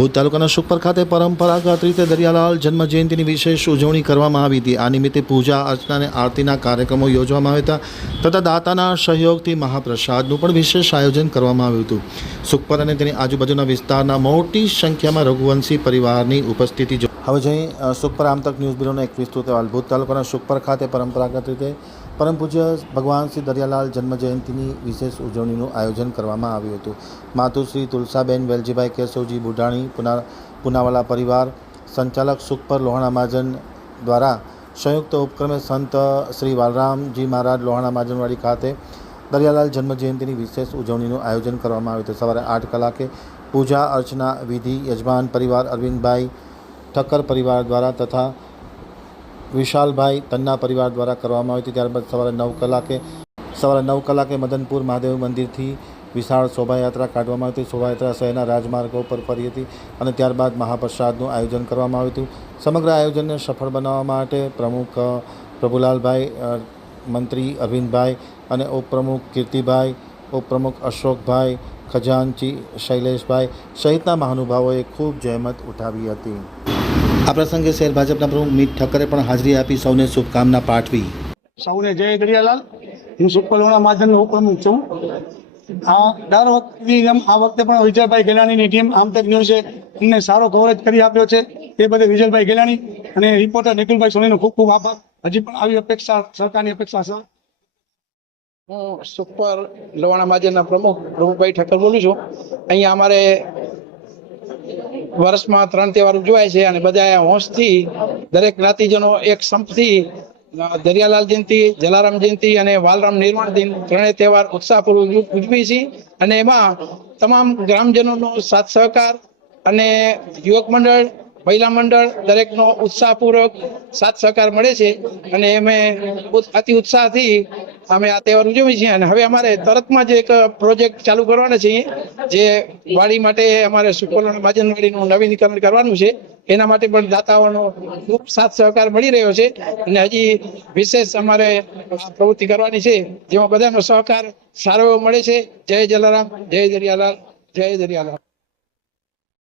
ભુજ તાલુકાના સુખપર ખાતે પરંપરાગત રીતે દરિયાલાલ જન્મ જયંતિની વિશેષ ઉજવણી કરવામાં આવી હતી. આ નિમિત્તે પૂજા અર્ચના અને આરતીના કાર્યક્રમો યોજવામાં આવ્યા હતા તથા દાતાના સહયોગથી મહાપ્રસાદનું પણ વિશેષ આયોજન કરવામાં આવ્યું હતું. સુખપર અને તેની આજુબાજુના વિસ્તારના મોટી સંખ્યામાં રઘુવંશી પરિવારની ઉપસ્થિતિ હવે જઈ સુખપર આમતક ન્યૂઝ બ્યુરોનો એક વિસ્તૃત અહેવાલ. ભુજ તાલુકાના સુખપર ખાતે પરંપરાગત રીતે પરમ પૂજ્ય ભગવાન શ્રી દરિયાલાલ જન્મ જયંતિની વિશેષ ઉજવણીનું આયોજન કરવામાં આવ્યું હતું. માતુશ્રી તુલસાબેન વેલજીભાઈ કેશવજી બુઢાણી પુના, પુનાવાલા પરિવાર, સંચાલક સુખપર લોહાણા મહાજન દ્વારા સંયુક્ત ઉપક્રમે સંત શ્રી વાલરામજી મહારાજ લોહાણા મહાજનવાડી ખાતે દરિયાલાલ જન્મ જયંતિની વિશેષ ઉજવણીનું આયોજન કરવામાં આવ્યું હતું. સવારે આઠ કલાકે પૂજા અર્ચના વિધિ યજમાન પરિવાર અરવિંદભાઈ ઠક્કર પરિવાર દ્વારા તથા વિશાલભાઈ તન્ના પરિવાર દ્વારા કરવામાં આવી હતી. ત્યારબાદ સવારે નવ કલાકે, સવારે નવ કલાકે મદનપુર મહાદેવ મંદિરથી વિશાળ શોભાયાત્રા કાઢવામાં આવી હતી. શોભાયાત્રા શહેરના રાજમાર્ગો પર ફરી હતી અને ત્યારબાદ મહાપ્રસાદનું આયોજન કરવામાં આવ્યું હતું. સમગ્ર આયોજનને સફળ બનાવવા માટે પ્રમુખ પ્રભુલાલભાઈ મંત્રી અરવિંદભાઈ અને ઉપપ્રમુખ કીર્તિભાઈ, ઉપપ્રમુખ અશોકભાઈ, ખજાનચી શૈલેષભાઈ સહિતના મહાનુભાવોએ ખૂબ જહેમત ઉઠાવી હતી. આ પ્રસંગે શહેર ભાજપના પ્રમુખ મિત ઠક્કરે પણ હાજરી આપી સૌને શુભકામના પાઠવી. સૌને જય ગડિયાલાલ હું સુખપલોના માધ્યમનો ઉપપ્રમુખ છું. આ દર વખતની જેમ આ વખતે પણ વિજયભાઈ ગેલાણીની ટીમ આમતક ન્યૂઝે અમને સારો કવરેજ કરી આપ્યો છે. તે બદલે વિજયભાઈ ગેલાણી અને રિપોર્ટર નિખિલભાઈ સોનીનો ખૂબ ખૂબ આભાર. હજી પણ આવી અપેક્ષા સરકારની અપેક્ષા છે. હું સુપર લવાણા મહાજનના પ્રમુખ પ્રભુભાઈ ઠક્કર બોલું છું. અહીંયા અમારે વર્ષમાં ત્રણ તહેવાર ઉજવાય છે અને બધા હોંશથી દરેક જ્ઞાતિજનો એક સંપથી દરિયાલાલ જયંતિ, જલારામ જયંતિ અને વાલરામ નિર્માણ દિન ત્રણેય તહેવાર ઉત્સાહપૂર્વક ઉજવી છે અને એમાં તમામ ગ્રામજનોનો સાથ સહકાર અને યુવક મંડળ, મહિલા મંડળ દરેકનો ઉત્સાહપૂર્વક સાથ સહકાર મળે છે. અને અમે અતિ ઉત્સાહથી અમે આ તહેવાર ઉજવીએ છીએ અને હવે અમારે તરતમાં જ એક પ્રોજેક્ટ ચાલુ કરવાનો છે જે વાડી માટે અમારે સુકોલણ માજનવાડીનું નવીનીકરણ કરવાનું છે. એના માટે પણ દાતાઓનો ખૂબ સાથ સહકાર મળી રહ્યો છે અને હજી વિશેષ અમારે પ્રવૃત્તિ કરવાની છે, જેમાં બધાનો સહકાર સારો એવો મળે છે. જય જલારામ, જય દરિયાલાલ જય દરિયાલાલ.